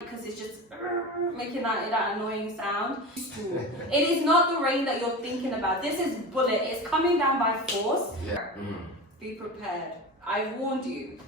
because it's just making that annoying sound. It is not the rain that you're thinking about. This is bullet. It's coming down by force. Yeah. Be prepared. I warned you.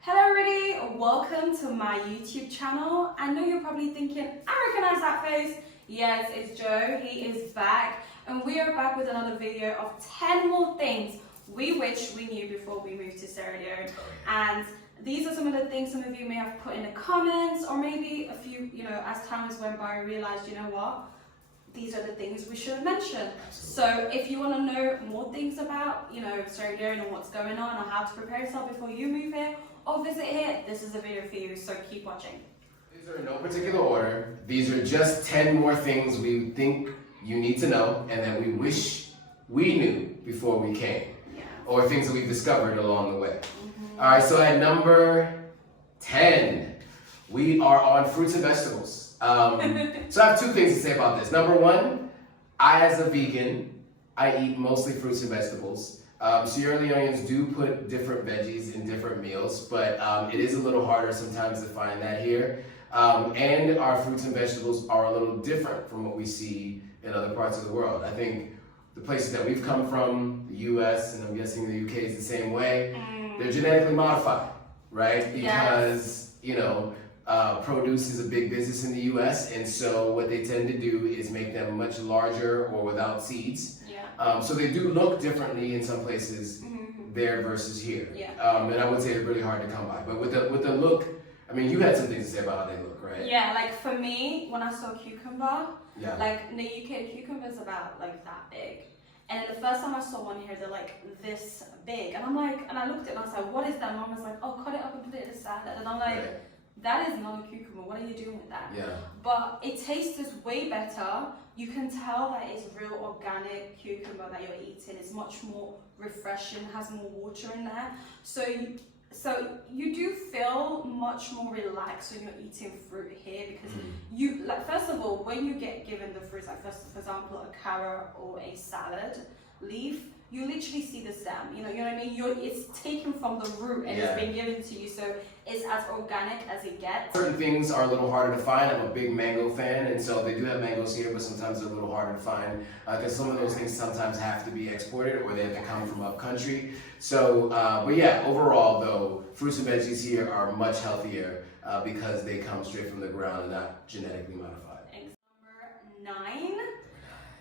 Hello everybody, welcome to my YouTube channel. I know you're probably thinking, I recognize that face. Yes, it's Joe. He is back, and we are back with another video of 10 more things we wish we knew before we moved to Sierra Leone. And these are some of the things some of you may have put in the comments, or maybe a few, as time has went by, realized, you know what, these are the things we should mention. So if you want to know more things about, Sierra Leone and what's going on, or how to prepare yourself before you move here or visit here, this is a video for you, so keep watching. These are in no particular order. These are just 10 more things we think you need to know and that we wish we knew before we came. Or things that we've discovered along the way. All right, so at number 10, we are on fruits and vegetables. So I have two things to say about this. Number one, I as a vegan, I eat mostly fruits and vegetables. Sierra Leoneans do put different veggies in different meals, but it is a little harder sometimes to find that here. And our fruits and vegetables are a little different from what we see in other parts of the world. I think the places that we've come from, the US, and I'm guessing the UK is the same way, they're genetically modified, right? Because, produce is a big business in the US, and so what they tend to do is make them much larger or without seeds. So they do look differently in some places there versus here. And I would say it's really hard to come by. But with the look, I mean, you had some things to say about how they look, right? Yeah, like for me, when I saw cucumber, like in the UK, cucumbers about like that big. And then the first time I saw one here, they're like this big. And I'm like, and I looked at it and I was like, what is that? Mom was like, oh, cut it up and put it in a salad. And I'm like, that is not a cucumber. What are you doing with that? But it tastes way better. You can tell that it's real organic cucumber that you're eating. It's much more refreshing, has more water in there. So you do feel much more relaxed when you're eating fruit here, because you, like, first of all, when you get given the fruits, like for example, a carrot or a salad leaf, you literally see the stem, you know what I mean? It's taken from the root and it's been given to you, so it's as organic as it gets. Certain things are a little harder to find. I'm a big mango fan, and so they do have mangoes here, but sometimes they're a little harder to find because some of those things sometimes have to be exported or they have to come from up country. So, but yeah, overall though, fruits and veggies here are much healthier because they come straight from the ground and not genetically modified. Number 9.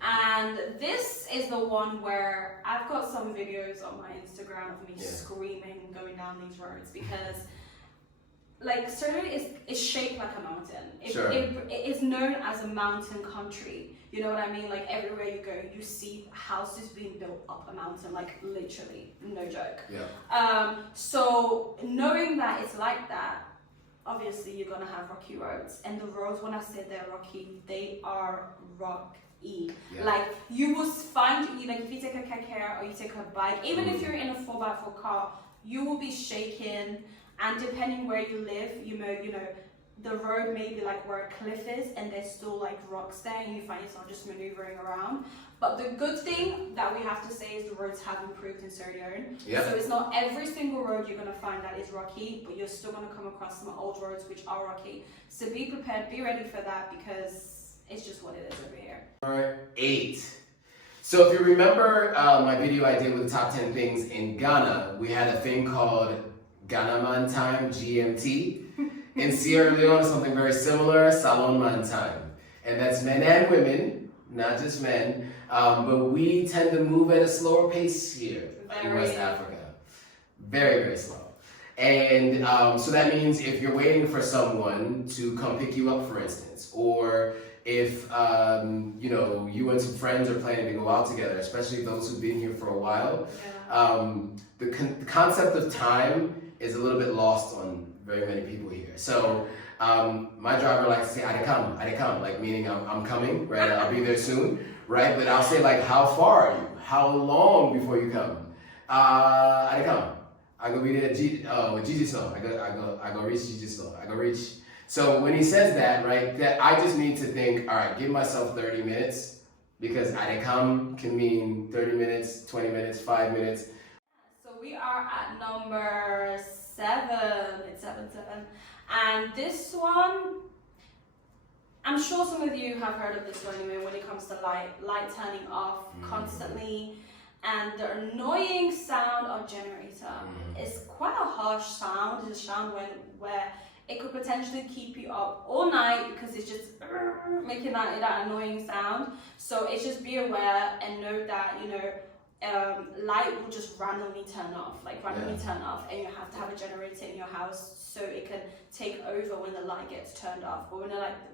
And this is the one where I've got some videos on my Instagram of me screaming going down these roads, because like Sierra Leone is shaped like a mountain. It is known as a mountain country. You know what I mean? Like everywhere you go, you see houses being built up a mountain, like literally, no joke. So knowing that it's like that, obviously you're gonna have rocky roads. And the roads, when I say they're rocky, they are rocky. Like you will find, like if you take a keke or you take a bike, even if you're in a 4x4 car, you will be shaking. And depending where you live, you know, the road may be like where a cliff is and there's still like rocks there, and you find yourself just maneuvering around. But the good thing that we have to say is the roads have improved in Sierra Leone. So it's not every single road you're going to find that is rocky, but you're still going to come across some old roads which are rocky. So be prepared, be ready for that, because it's just what it is over here. Number 8. So if you remember my video I did with the top 10 things in Ghana, we had a thing called Ghana Man Time, GMT. In Sierra Leone, something very similar, SALONE Man Time. And that's men and women, not just men, but we tend to move at a slower pace here in West Africa. Very, very slow. And so that means if you're waiting for someone to come pick you up, for instance, or if you and some friends are planning to go out together, especially those who've been here for a while, the concept of time is a little bit lost on very many people here. So my driver likes to say, I come, like meaning I'm coming, right? I'll be there soon, right? But I'll say like, how far are you? How long before you come? I come. I go be there Gigisno. I go reach Gigisno. I go reach. So when he says that, right, that I just need to think, all right, give myself 30 minutes, because I come can mean 30 minutes, 20 minutes, 5 minutes. So we are at number 7. It's 7. And this one, I'm sure some of you have heard of this one anyway, when it comes to light turning off constantly. And the annoying sound of generator is quite a harsh sound. It's a sound where it could potentially keep you up all night because it's just making that annoying sound. So it's just be aware and know that, you know, light will just randomly turn off, and you have to have a generator in your house so it can take over when the light gets turned off. But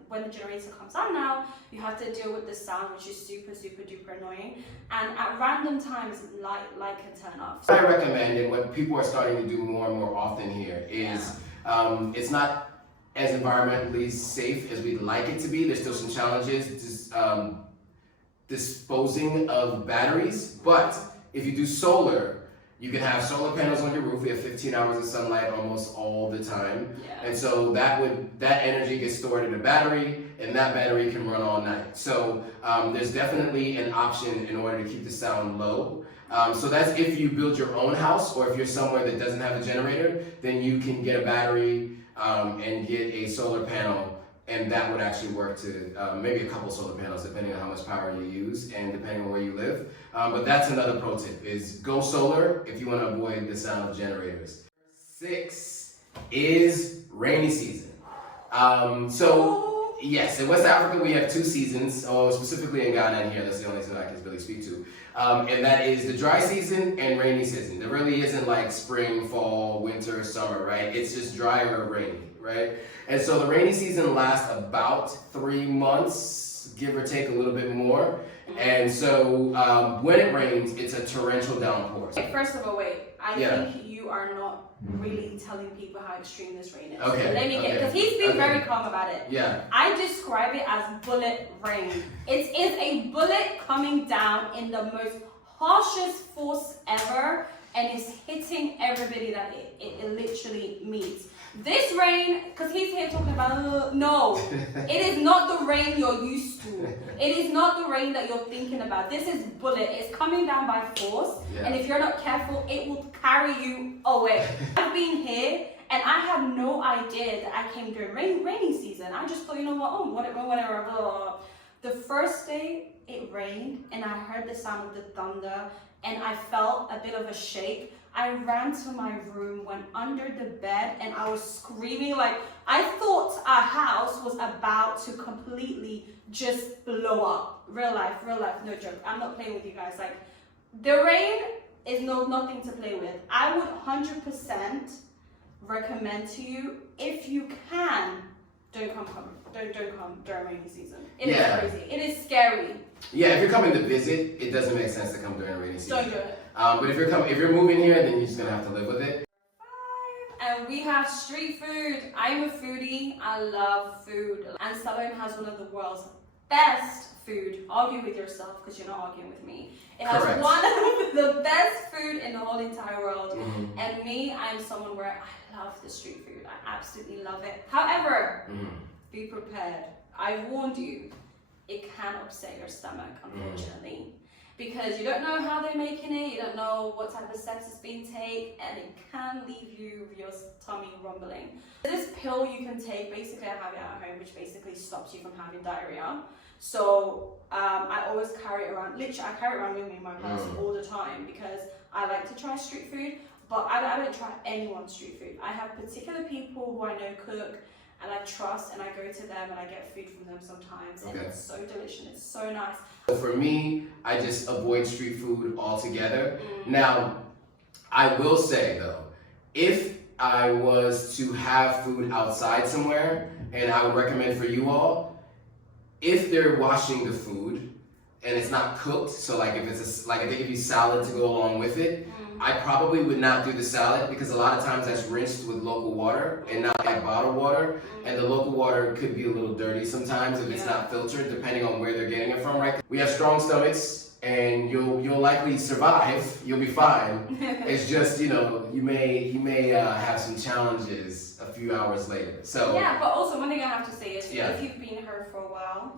when the generator comes on now, you have to deal with the sound, which is super duper annoying. And at random times, light can turn off. I recommend, and what people are starting to do more and more often here is, it's not as environmentally safe as we'd like it to be. There's still some challenges. Disposing of batteries, but if you do solar, you can have solar panels on your roof. We have 15 hours of sunlight almost all the time, and so that energy gets stored in a battery, and that battery can run all night. So there's definitely an option in order to keep the sound low. So that's if you build your own house, or if you're somewhere that doesn't have a generator, then you can get a battery and get a solar panel. And that would actually work to maybe a couple solar panels, depending on how much power you use and depending on where you live. But that's another pro tip, is go solar if you want to avoid the sound of generators. 6 is rainy season. So yes, in West Africa we have 2 seasons, specifically in Ghana and here, that's the only thing I can really speak to. And that is the dry season and rainy season. There really isn't like spring, fall, winter, summer, right? It's just dry or rainy, right? And so the rainy season lasts about 3 months, give or take a little bit more. And so when it rains, it's a torrential downpour. First of all, wait. I think you are not really telling people how extreme this rain is. Okay. Let me get, because he's been very calm about it. Yeah. I describe it as bullet rain. It is a bullet coming down in the most harshest force ever, and it's hitting everybody that it literally meets. This rain, because he's here talking about, no, it is not the rain you're used to. It is not the rain that you're thinking about. This is bullet. It's coming down by force, and if you're not careful, it will carry you away. I've been here, and I had no idea that I came during rainy season. I just thought, you know what, whatever, blah, blah, blah. The first day it rained, and I heard the sound of the thunder, and I felt a bit of a shake. I ran to my room, went under the bed, and I was screaming like I thought our house was about to completely just blow up. Real life, no joke. I'm not playing with you guys. Like, the rain is nothing to play with. I would 100% recommend to you, if you can, don't come during rainy season. It is crazy. It is scary. Yeah, if you're coming to visit, it doesn't make sense to come during rainy season. Don't do it. But if you're moving here, then you're just gonna have to live with it. 5, and we have street food. I'm a foodie. I love food, and SALONE has one of the world's best food. Argue with yourself, because you're not arguing with me. It has one of the best food in the whole entire world. And me, I'm someone where I love the street food. I absolutely love it. However, be prepared. I've warned you. It can upset your stomach, unfortunately. Because you don't know how they're making it, you don't know what type of steps it's being taken, and it can leave you with your tummy rumbling. This pill you can take, basically I have it at home, which basically stops you from having diarrhea. So I always carry it around, literally I carry it around with me in my purse all the time, because I like to try street food, but I don't try anyone's street food. I have particular people who I know cook, and I trust, and I go to them and I get food from them sometimes, and it's so delicious, it's so nice. For me, I just avoid street food altogether. Now, I will say though, if I was to have food outside somewhere, and I would recommend for you all, if they're washing the food and it's not cooked, so like if it's like if they give you salad to go along with it, I probably would not do the salad, because a lot of times that's rinsed with local water and not like bottled water, and the local water could be a little dirty sometimes if it's not filtered, depending on where they're getting it from, right? We have strong stomachs, and you'll likely survive. You'll be fine. It's just, you know, you may have some challenges a few hours later. So yeah, but also one thing I have to say is if you've been here for a while,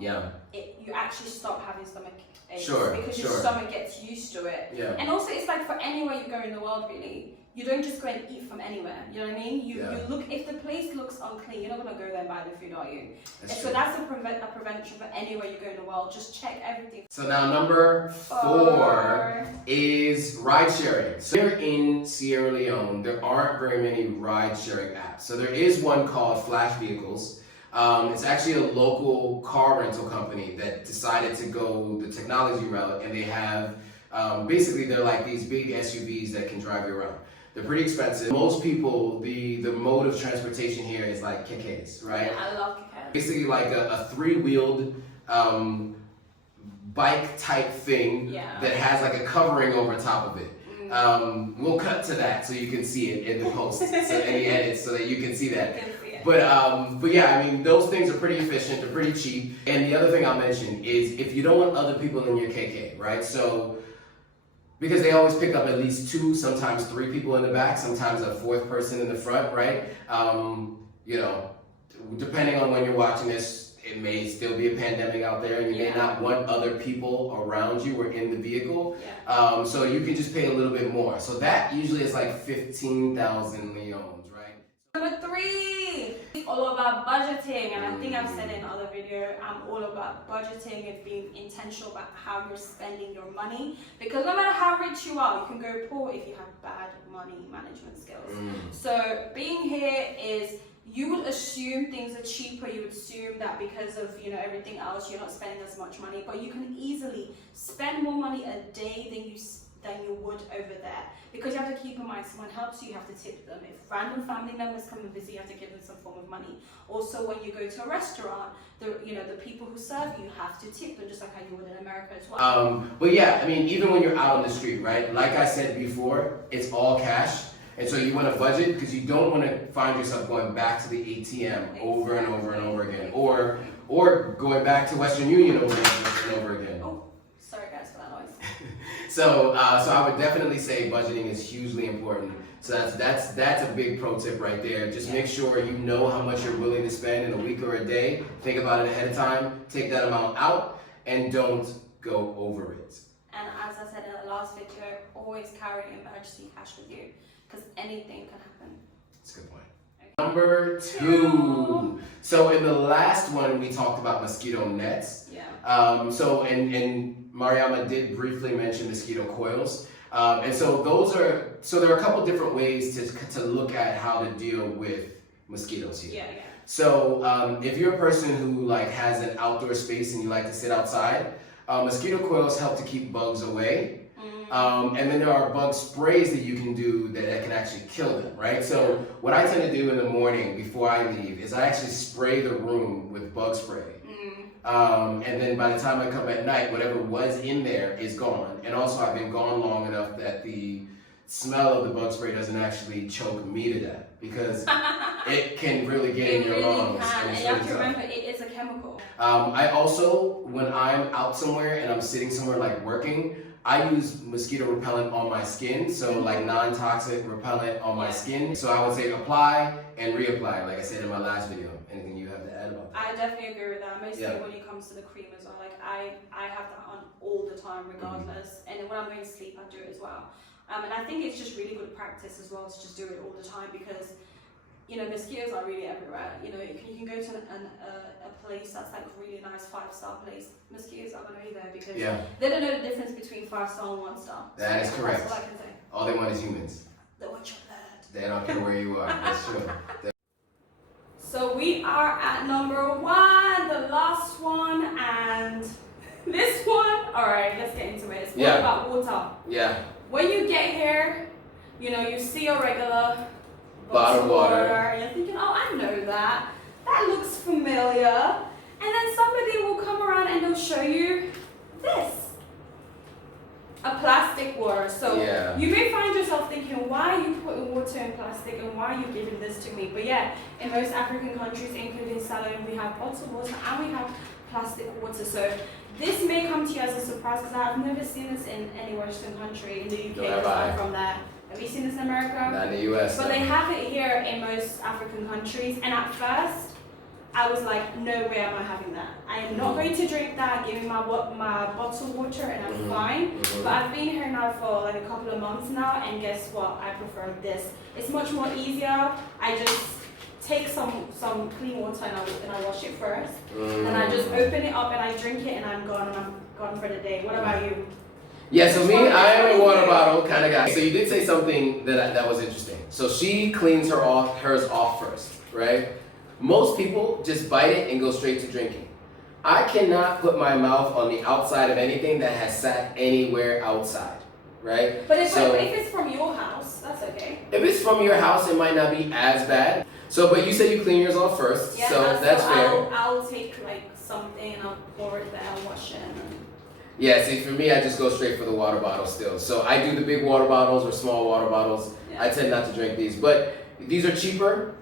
you actually stop having stomach aches. Sure, because your stomach gets used to it. Yeah. And also it's like for anywhere you go in the world really, you don't just go and eat from anywhere, you know what I mean? You look, if the place looks unclean, you're not going to go there and buy the food, are you? So that's a prevention for anywhere you go in the world. Just check everything. So now number 4 is ride sharing. So here in Sierra Leone, there aren't very many ride sharing apps. So there is one called Flash Vehicles. It's actually a local car rental company that decided to go the technology route, and they have, basically they're like these big SUVs that can drive you around. They're pretty expensive. Most people, the mode of transportation here is like kekes, right? Yeah, I love kekes. Basically like a 3-wheeled bike type thing that has like a covering over top of it. We'll cut to that so you can see it in the post, so any edits so that you can see that. But yeah, I mean, those things are pretty efficient, they're pretty cheap. And the other thing I'll mention is if you don't want other people in your KK, right? So, because they always pick up at least 2, sometimes 3 people in the back, sometimes a 4th person in the front, right? You know, depending on when you're watching this, it may still be a pandemic out there and you may not want other people around you or in the vehicle. So you can just pay a little bit more. So that usually is like 15,000 leones, right? Number 3, it's all about budgeting, and I think I've said in other video, I'm all about budgeting and being intentional about how you're spending your money, because no matter how rich you are, you can go poor if you have bad money management skills. So being here is, you would assume things are cheaper, you would assume that because of, you know, everything else, you're not spending as much money, but you can easily spend more money a day than you would over there, because you have to keep in mind, someone helps you, you have to tip them. If random family members come and visit, you have to give them some form of money. Also, when you go to a restaurant, the people who serve you have to tip them, just like how you would in America as well. But yeah, I mean, even when you're out on the street, right? Like I said before, it's all cash. And so you want to budget, because you don't want to find yourself going back to the ATM over and over and over again, or going back to Western Union over and over again. Oh, sorry guys for that noise. So I would definitely say budgeting is hugely important. So that's a big pro tip right there. Just make sure you know how much you're willing to spend in a week or a day. Think about it ahead of time. Take that amount out and don't go over it. And as I said in the last video, always carry emergency cash with you, because anything can happen. That's a good point. Okay. Number 2. So in the last one, we talked about mosquito nets. So and Mariama did briefly mention mosquito coils. And so there are a couple different ways to look at how to deal with mosquitoes here. So if you're a person who like has an outdoor space and you like to sit outside, mosquito coils help to keep bugs away. And then there are bug sprays that you can do that can actually kill them, right? So what I tend to do in the morning before I leave is I actually spray the room with bug spray. And then by the time I come at night, whatever was in there is gone. And also I've been gone long enough that the smell of the bug spray doesn't actually choke me to death, because it can really get in your lungs. And you have to remember, it is a chemical. I also, when I'm out somewhere and I'm sitting somewhere like working, I use mosquito repellent on my skin, so like non-toxic repellent on my skin. So I would say apply and reapply, like I said in my last video. Anything you have to add about that? I definitely agree with that, mostly when it comes to the cream as well. Like I have that on all the time regardless, and then when I'm going to sleep I do it as well. And I think it's just really good practice as well to just do it all the time, because you know, mosquitoes are really everywhere. You know, you can go to a place that's like really nice 5-star place. Mosquitoes are going to be there because they don't know the difference between 5-star and 1-star. That is correct. That's all I can say. All they want is humans. They want your blood. They don't care where you are. That's true. So we are at number 1, the last one, and this one. All right, let's get into it. It's all about water. When you get here, you know, you see a regular bottled water. And you're thinking, oh, I know that. That looks familiar. And then somebody will come around and they'll show you this. A plastic water. So you may find yourself thinking, why are you putting water in plastic and why are you giving this to me? But yeah, in most African countries, including SALONE, we have bottled water and we have plastic water. So this may come to you as a surprise, because I've never seen this in any Western country. In the UK, because I'm from there. Have you seen this in America? Not in the US. But they have it here in most African countries. And at first, I was like, no way am I having that. I am not going to drink that. Give me my bottled water and I'm fine. But I've been here now for like a couple of months now, and guess what? I prefer this. It's much more easier. I just take some clean water and I wash it first. And I just open it up and I drink it and I'm gone for the day. What about you? Yeah, so me, I am a water bottle kind of guy. So you did say something that was interesting. So she cleans hers off first, right? Most people just bite it and go straight to drinking. I cannot put my mouth on the outside of anything that has sat anywhere outside, right? But if it's from your house, that's okay. If it's from your house, it might not be as bad. So, but you said you clean yours off first, yeah, so that's fair. I'll take like something and I'll pour it there and wash it. Yeah, see, for me, I just go straight for the water bottle still. So I do the big water bottles or small water bottles. Yeah. I tend not to drink these, but these are cheaper.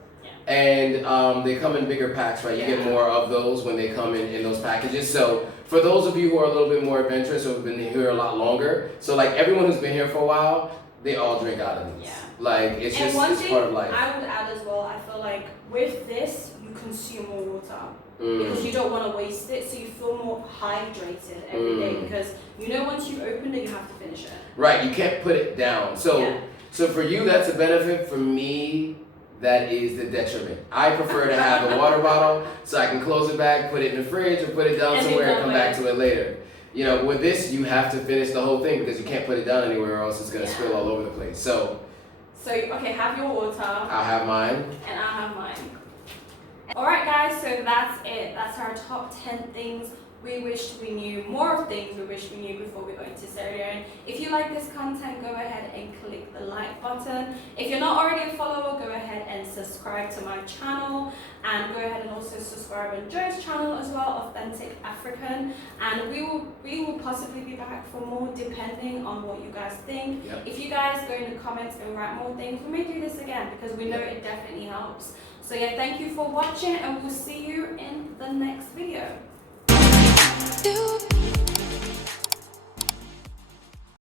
And they come in bigger packs, right? You get more of those when they come in those packages. So for those of you who are a little bit more adventurous or have been here a lot longer, so like everyone who's been here for a while, they all drink out of these. Yeah. Like it's just it's part of life. I would add as well, I feel like with this, you consume more water. Because you don't want to waste it, so you feel more hydrated every day. Because you know once you open it, you have to finish it. Right, you can't put it down. So so for you, that's a benefit. For me, that is the detriment. I prefer to have a water bottle so I can close it back, put it in the fridge, or put it down somewhere and come back to it later. You know, with this, you have to finish the whole thing because you can't put it down anywhere or else it's going to spill all over the place. So, okay, have your water. I'll have mine. And I'll have mine. Alright guys, so that's it. That's our top 10 things we wished we knew, more things we wish we knew before we go into Sierra Leone. If you like this content, go ahead and click the like button. If you're not already a follower, go ahead and subscribe to my channel, and go ahead and also subscribe on Joe's channel as well, Authentic African. And we will possibly be back for more depending on what you guys think. If you guys go in the comments and write more things, we may do this again because we know it definitely helps. So yeah, thank you for watching and we'll see you in the next video.